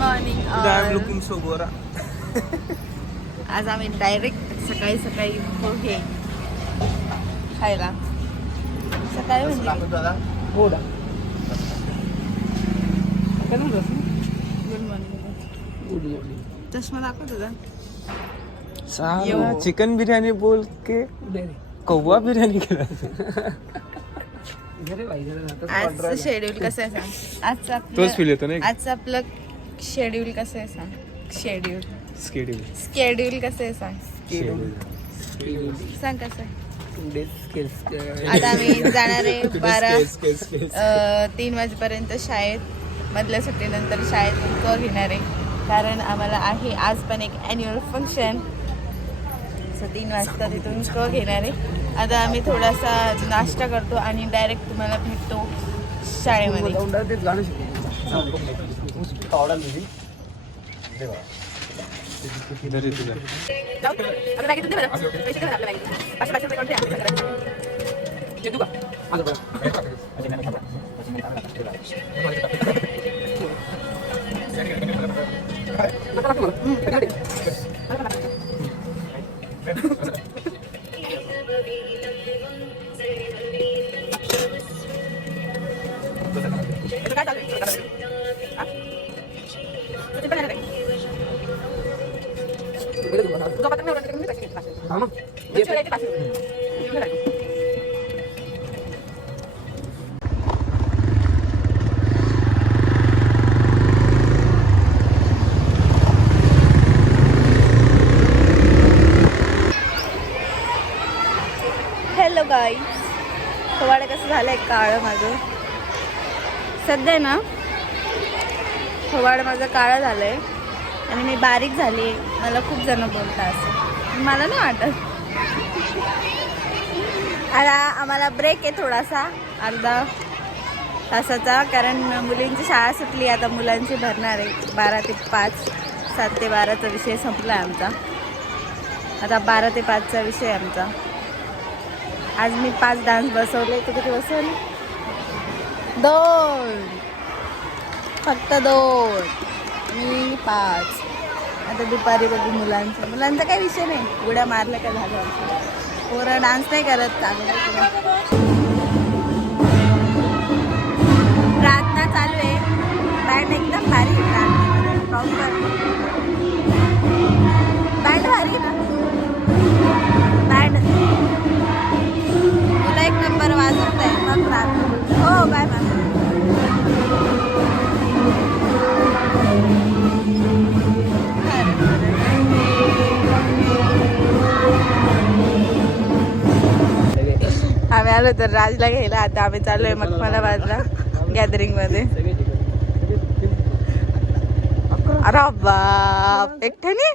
Morning. Looking so गोरा. आज आम्ही डायरेक्ट सकाळी सकाळी पोहे खायला. सकाळी म्हणजे गुड मॉर्निंग. चष्मा दाखव तुझा. चिकन बिर्याणी बोल के कौवा बिर्याणी केला. आजचं शेड्यूल कसं आहे सांग. तोच फील येतो ना. आजचं आपलं शेड्यूल कसं आहे सांग. शेड्यूल कसं आहे सांग. सांग कसं आहे. आता आम्ही जाणार आहे 3 वाजेपर्यंत शाळेत. मधल्या सुट्टीनंतर शाळेत घेणार आहे कारण आम्हाला आहे आज पण एक ॲन्युअल फंक्शन. 3 वाजता तिथून घेणार आहे. आता आम्ही थोडासा नाश्ता करतो आणि डायरेक्ट तुम्हाला भेटतो शाळेमध्ये. Hello guys. थोडं कसं झालंय काळं माझं सध्या ना. थोडं माझं काळं झालंय आणि मी बारीक झाली. मला खूप जण बोलतात असं. मला नाही वाटत. आता आम्हाला ब्रेक आहे थोडासा अर्धा तासाचा कारण मुलींची शाळा सुटली. आता मुलांची भरणार आहे 12 ते 5. 7 ते 12चा विषय संपला आहे आमचा. आता 12 ते 5चा विषय आहे आमचा. आज मी 5 डान्स बसवले. तू किती बसवले? 2. फक्त 2. मी 5. आता दुपारी बघू मुलांचा काही विषय नाही. उड्या मारल्या का झालं. पोरं डान्स नाही करत. प्रार्थना चालू आहे. बँड एकदम भारी. बँड भारी ना. बँड तुला 1 नंबर वाजवत आहे. मग प्रार्थना. हो बाय मॅम. आम्ही आलो तर राजला घ्यायला. आता आम्ही चाललोय मखमलाबादला गॅदरिंग मध्ये. अरे बाप एकट्याने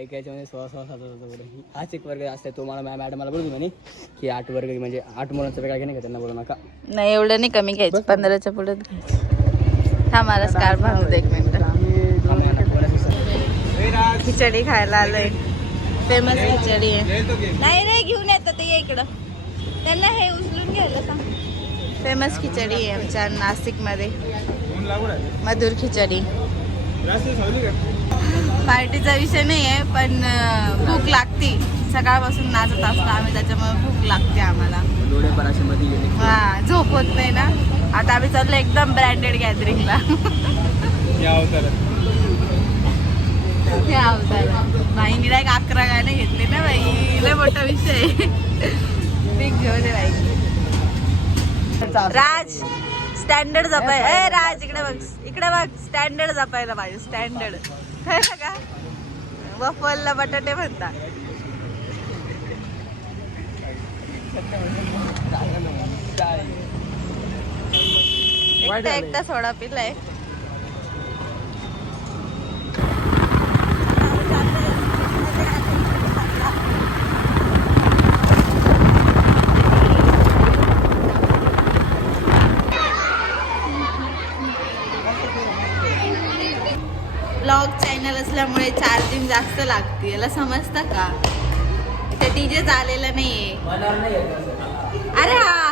एक याच्यामध्ये 16-17 हाच एक वर्ग असते. तो मला मॅडमला बोलतो म्हणे की 8 वर्ग म्हणजे 8 मुलांचा वेगळा घे नाही का त्यांना बोलू नका. नाही एवढं नाही कमी घ्यायचं. 15च्या पुढे घ्यायचं. हा मला स्कार्फ बांधू दे 1 मिनिट. खिचडी खायला आलोय. फेमस खिचडी आहे. नाही रे घेऊन येतात ते. इकडं त्यांना हे उचलून घ्यायला सांग. फेमस खिचडी आहे आमच्या नाशिकमध्ये. मधुर खिचडी. पार्टीचा विषय नाही आहे पण भूक लागते. सकाळपासून नाचत असतो आम्ही त्याच्यामुळे भूक लागते आम्हाला. हा झोप होत नाही ना. आता आम्ही चाललो एकदम ब्रँडेड गॅदरिंगला. हे अवतार बाईनी डायरेक्ट 11 गाणे घेतले ना बाई. लय मोठा विषय. बिग घेऊन दे बाई. राज स्टँडर्ड जपाय. ए राज इकडे बघ. स्टँडर्ड जपायला पाहिजे. स्टँडर्ड का वफलला बटाटे म्हणतात. एकटा सोडा पिलाय. ब्लॉग चॅनल असल्यामुळे चार्जिंग जास्त लागते. याला समजतं का. ते डीजे आलेलं नाहीये. अरे हा.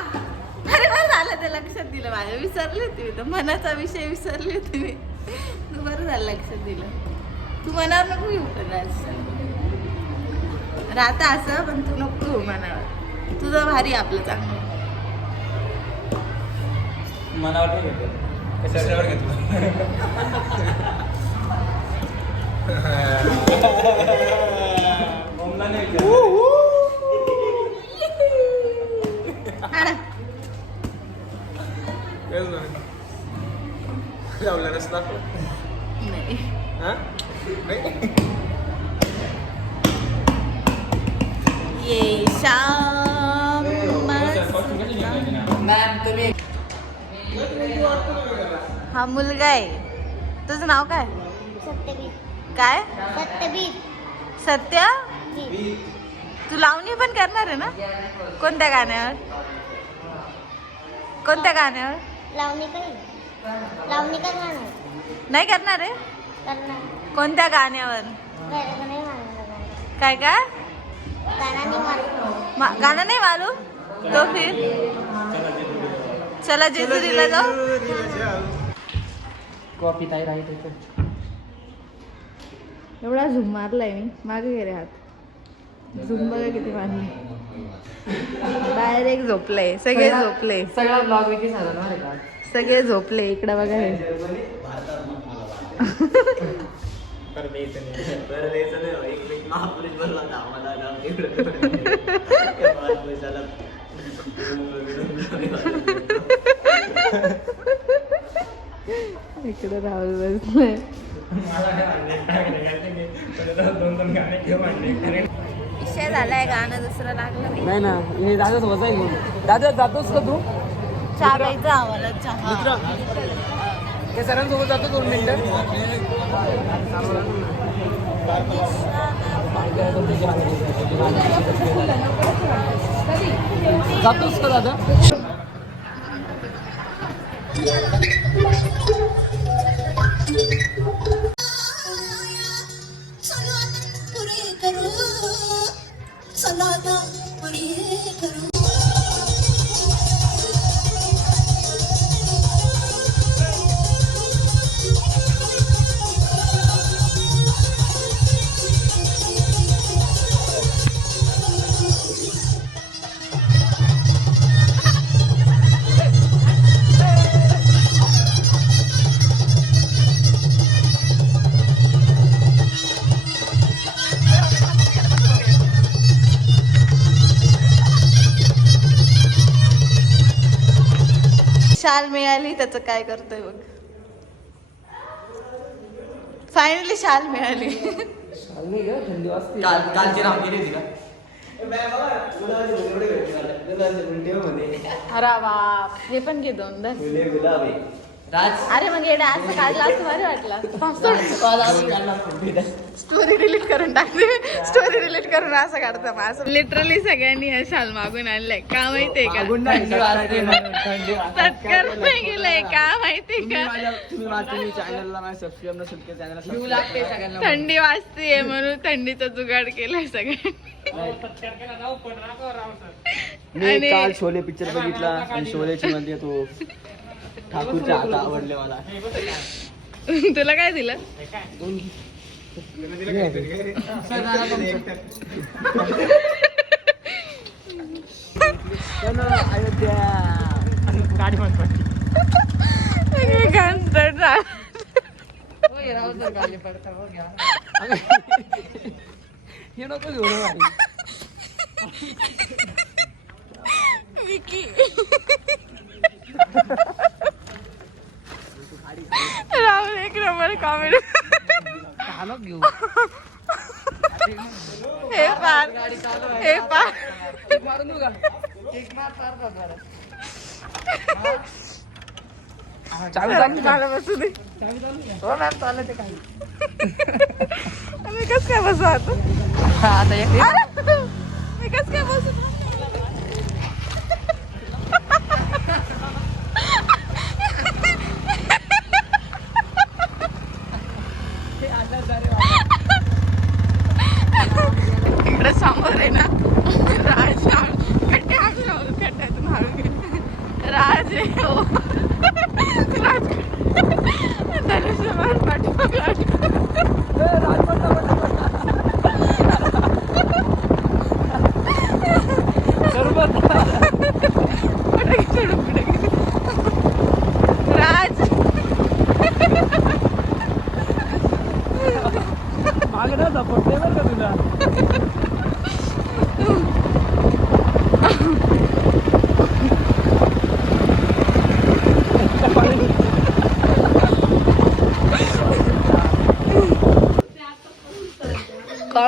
अरे बरं झालं ते लक्षात दिलं माझ्या. विसरली होती मी तर, मनाचा विषय विसरली होती मी. तू बरं झालं लक्षात दिलं. तू मनावर नको घेऊ पण राहता असं, पण तू नको घेऊ मनावर. तुझं भारी आपलं चांगलं. मनावर नाही घेतलं, कशावर घेतलं. लावला रस्ता नाही. ये शाम हा मुलगा आहे. तुझं नाव काय? काय? सत्य. तू लावणी पण करणार आहे ना? कोणत्या गाण्यावर? कोणत्या गाण्यावर? लावणी करणार नाही करणार आहे. करणार कोणत्या गाण्यावर? नाही मालूम काय काय? गाणं नाही मालूम. गाणं नाही मालूम तो फिर चला जेजुरीला जाऊ. कॉफी ताई राहते. एवढा झूम मारलाय मी. मागे गेले हात. झूम बघा किती मारली. डायरेक्ट झोपले सगळे. झोपले सगळा ब्लॉग विकी झाला का? सगळे झोपले. इकडे बघा हे. इकडे राहुल बसलाय. विषय झालाय. गाणं दुसरं लागलं नाही. नाही ना, हे दादा सोबत जाईल. दादा जातोस का तू? चहा प्यायचा आम्हाला. चहा ते सरांसोबत जातो 2 मिनिटं. जातोस का दादा? शाल मिळाली. त्याचं काय करतोय बघ. फायनली शाल मिळाली. कालची राम गेली होती का? अरे बाप. हे पण घे 2 राज अरे मग येडा असं काढला असं भारी वाटला. स्टोरी डिलीट करून टाकते. स्टोरी डिलीट करून असं काढतं मग असं. लिटरली सगळ्यांनी हे शाल मागून आणलंय. का माहितीये का? सत्कार नाही गेलंय. का माहितीये का? थंडी वाजतीये म्हणून थंडीचा जुगाड केलाय सगळ्यांनी. मी काल शोले पिक्चर बघितला आणि शोलेची मध्ये तो ठाकूरच्या हात आवडले मला. तुला काय दिलं? अयोध्या गाडी हे नको घेऊ विकी. राहुल एक नंबर कॉमेडी. घेऊ हे पार. हे पार. मारून देऊ का? मला बसू दे. हो मॅम चालेल ते काही. मी कस काय बसू आता? आता मी कस काय बसू? इकडे समोर आहे ना राज. खड्ड्यातून हळू राज आहे.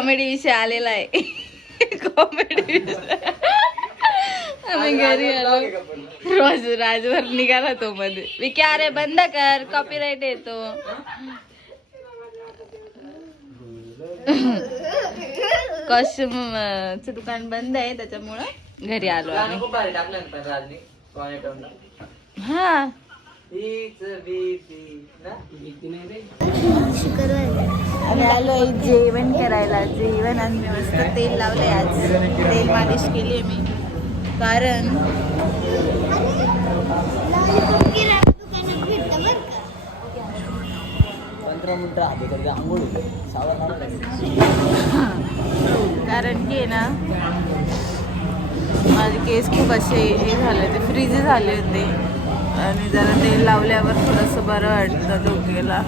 कॉमेडी विषय आलेला आहे. कॉमेडी आम्ही घरी आलो. रोज राजवर निघाला तो मध्ये. विकी अरे बंद कर, कॉपीराईट येतो. कॉस्ट्युमचं दुकान बंद आहे त्याच्यामुळं घरी आलो आम्ही. हा आम्ही आलोय जेवण करायला. जेवण आम्ही मस्त तेल लावलंय आज. तेल मालिश केली आहे मी कारण दुकानात भेटतं बरं का. 15 मिनिटं आधी कधी आंघोळ होते कारण की ना माझे केस खूप असे हे झाले होते, फ्रीज झाले होते आणि जरा तेल लावल्यावर थोडंसं बरं वाटतं. डोक्याला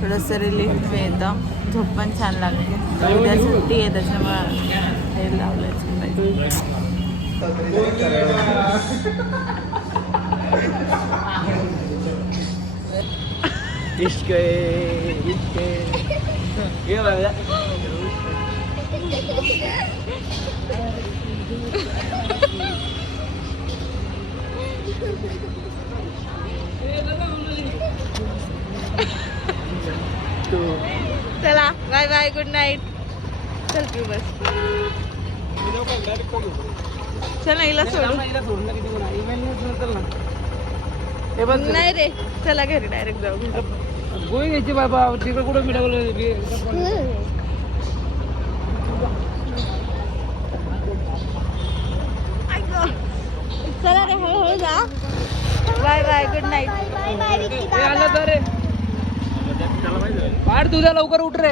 थोडंसं रिलीफ मिळतं. झोप पण छान लागते. उद्या सुट्टी आहे त्याच्यामुळे तेल लावल्याचं पाहिजे. इश्क इश्क ये बाबा चला बाय बाय, गुड नाईट. चल तू बस. चल हिला सोडू. नाही रे, चला घरी डायरेक्ट जाऊ. गोळी घ्यायची बाबा, तिकडे कुठं मिळवलं. चला रे, हळूहळू जा. Bye bye, good night. Bye bye Vicky दादा. आलं तर रे वाढ तुझ्या, लवकर उठ रे.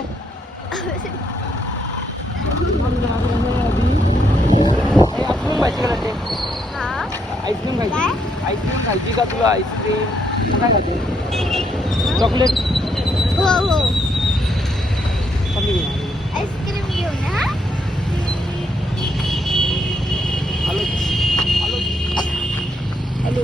आईस्क्रीम खायची का ते? हा आईस्क्रीम खायची. काय? आईस्क्रीम खायची का तुला? आईस्क्रीम काय खाते? चॉकलेट हो हो कमी घे. आईस्क्रीम घेऊन हा. आलो आलो आलो.